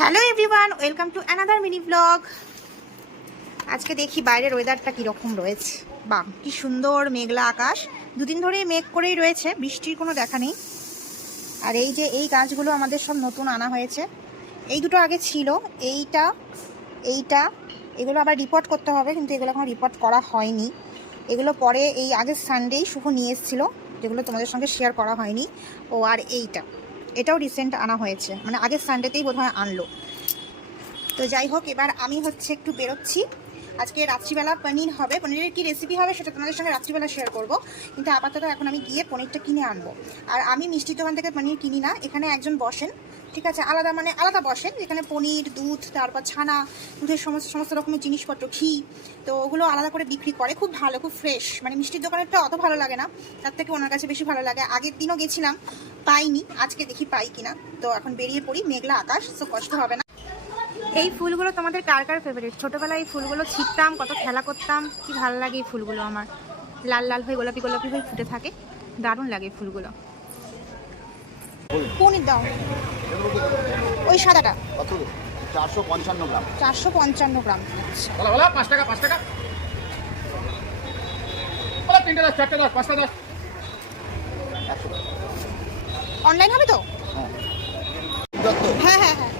Hello everyone, welcome to another mini blog. আজকে দেখি বাইরের ওয়েদারটা কীরকম রয়েছে। বাহ, কি সুন্দর মেঘলা আকাশ। দুদিন ধরেই মেঘ করেই রয়েছে, বৃষ্টির কোনো দেখা নেই। আর এই যে এই গাছগুলো আমাদের সব নতুন আনা হয়েছে। এই দুটো আগে ছিল, এইটা এইটা এগুলো আবার রিপোর্ট করতে হবে, কিন্তু এগুলো এখন রিপোর্ট করা হয়নি। এগুলো পরে এই আগের সানডেই শুভ নিয়ে এসেছিলো, যেগুলো তোমাদের সঙ্গে শেয়ার করা হয়নি। ও আর এটাও রিসেন্ট আনা হয়েছে, মানে আগের সানডেতেই বোধহয় আনলো। তো যাই হোক, এবার আমি হচ্ছে একটু বেরোচ্ছি। আজকে রাত্রিবেলা পনির হবে, পনিরের কি রেসিপি হবে সেটা তোমাদের সঙ্গে রাত্রিবেলা শেয়ার করব। কিন্তু আপাতত এখন আমি গিয়ে পনিরটা কিনে আনবো। আর আমি মিষ্টির দোকান থেকে পনির কিনি না, এখানে একজন বসেন, ঠিক আছে, আলাদা বসেন, যেখানে পনির, দুধ, তারপর ছানা, দুধের সমস্ত রকমের জিনিসপত্র, ঘি, তো ওগুলো আলাদা করে বিক্রি করে। খুব ভালো, খুব ফ্রেশ। মানে মিষ্টির দোকানেরটা অত ভালো লাগে না, তার থেকে ওনার কাছে বেশি ভালো লাগে। আগের দিনও গেছিলাম, পাইনি, আজকে দেখি পাই কিনা। তো এখন বেরিয়ে পড়ি, মেঘলা আকাশ, তো কষ্ট হবে না। এই ফুলগুলো তোমাদের কার কার ফেভারিট? ছোটবেলায় এই ফুলগুলো ছিঁড়তাম, কত খেলা করতাম, কি ভালো লাগে এই ফুলগুলো আমার। লাল লাল হয়ে গোলাপি গোলাপি হয়ে ফুটে থাকে, দারুণ লাগে ফুলগুলো। পনির দাও, ওই সাদাটা 455 গ্রাম। 455 গ্রাম। বলা বলা 5 টাকা 5 টাকা। বলা 3টা 10 4টা 10 5টা 10। 100 অনলাইন হবে তো? হ্যাঁ। হ্যাঁ হ্যাঁ হ্যাঁ।